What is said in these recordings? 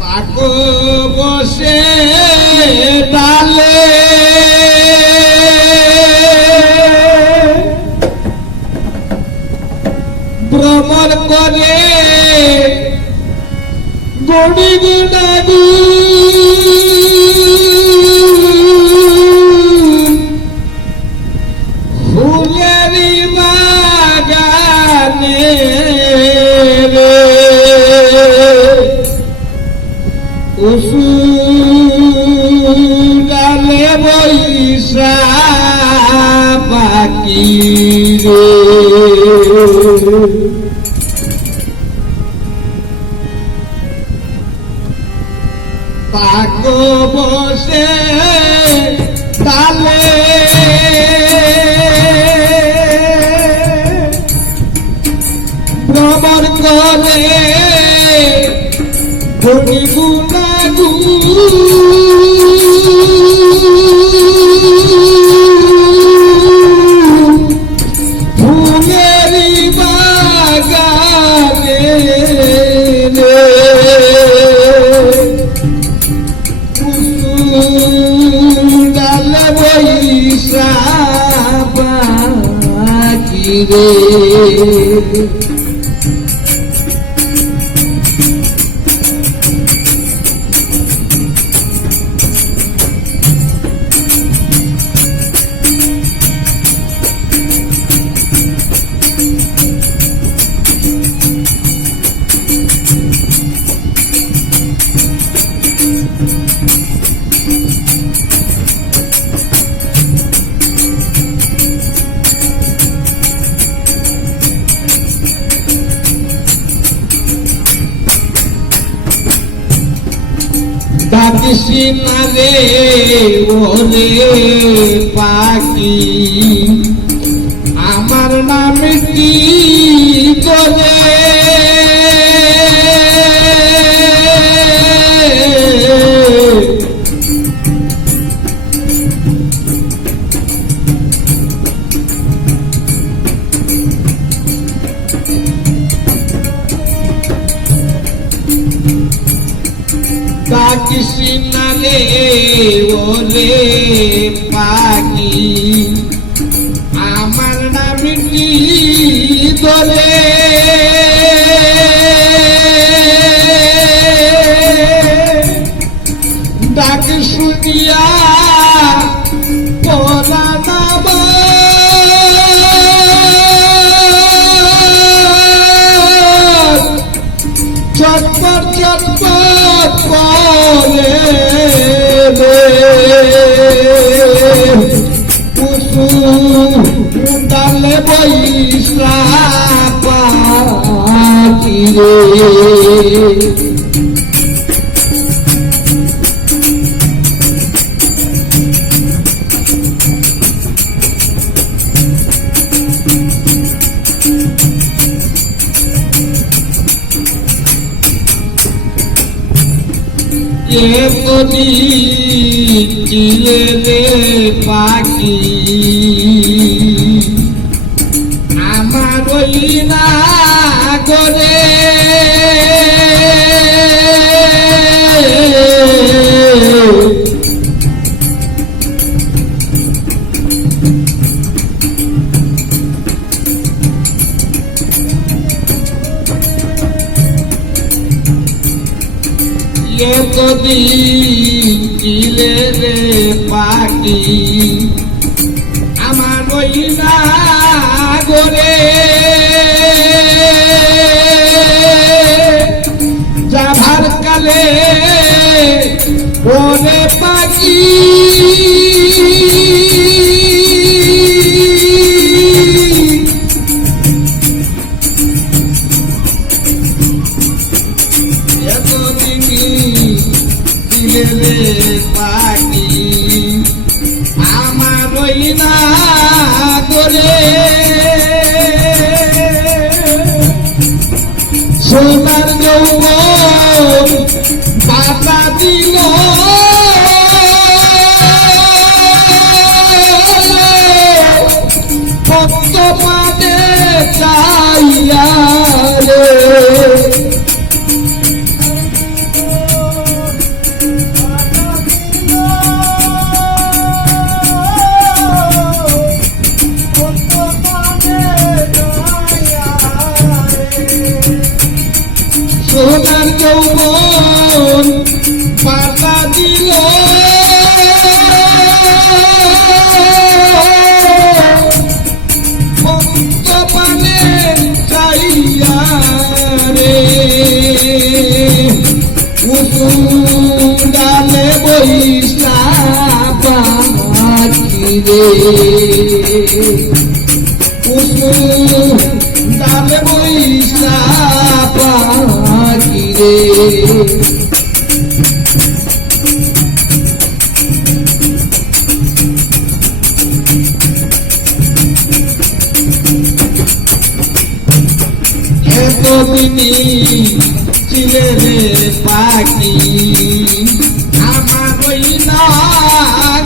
পাকো বসে ডালে ভ্রমণ করে গড়ি গুণাগু ফুলেরি বাগানে রে উসুলালে বৈশা পাখি রে পাকো বসে ডালে ভ্রমণ করে গুনি গুনাগু ফুলেরি বাগানে রে ডালে বৈশা পাখি রে ডাকিসি না রে ওরে পাখি আমার নামে কি করে ডাকিসি না রে ওরে পাখি আমার নামে কি করে ডাক শুনিয়া তোরা নামা চটপট চটপট করে ডালে বৈশা পাখি রে চিলে রে পাখি আমার ওই না করে চিলে রে পাখি আমার ওই না করে যাবার কালে ওরে পাখি পাখি আমার ওই না করে সোনার যৌবন বাতা দিল ভক্ত পানে চাইয়া রে সোনার যৌবন পাতা দিল পানে চাইয়া রে উসুঙ্গালে বৈশা পাখি রে উসুঙ্গালে বৈশা পাখি রে এতদিনই ছিলে রে পাখি আমার হইলা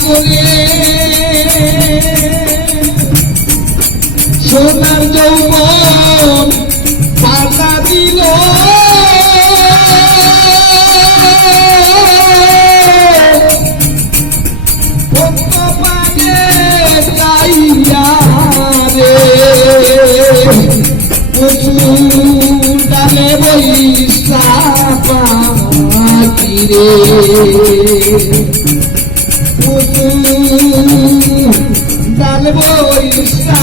গলে সোনার যৌবন পাতা দিল পানে চাইয়া রে ডালে বৈশা পাখি রে ডালে বৈশা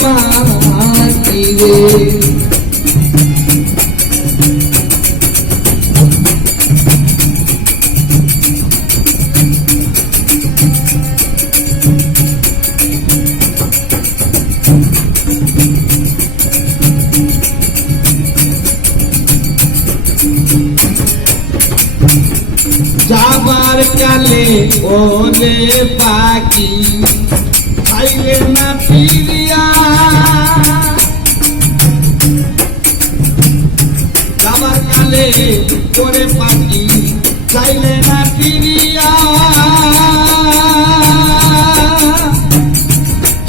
পাখি রে যাবার কালে ওলে পাখি চাইলে না ফিরিয়া যাবার কালে ওরে পাখি চাইলে না ফিরিয়া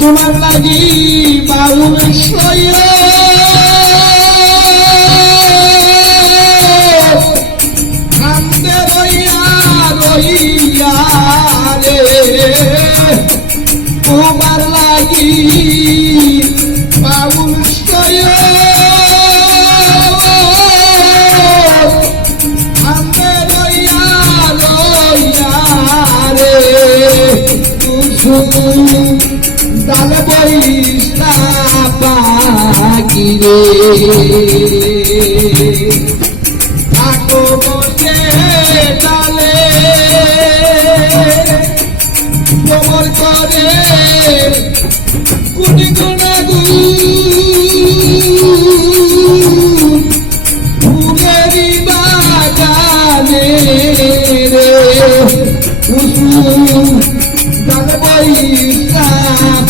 তোমার লাগি বাউল সইয়া তোমার লাগি বাউল আমি রইয়া রইয়া রে ডাল বৈশা পাখি রে থাকো বসে ডালে তোমার করে কুটি কোনা ফুলেরি বাগানে রে উসুম ডাল বৈশা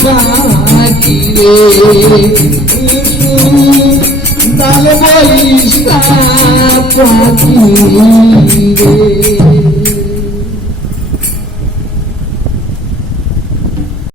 পাখি রে উসুম ডাল বৈশা পাখি রে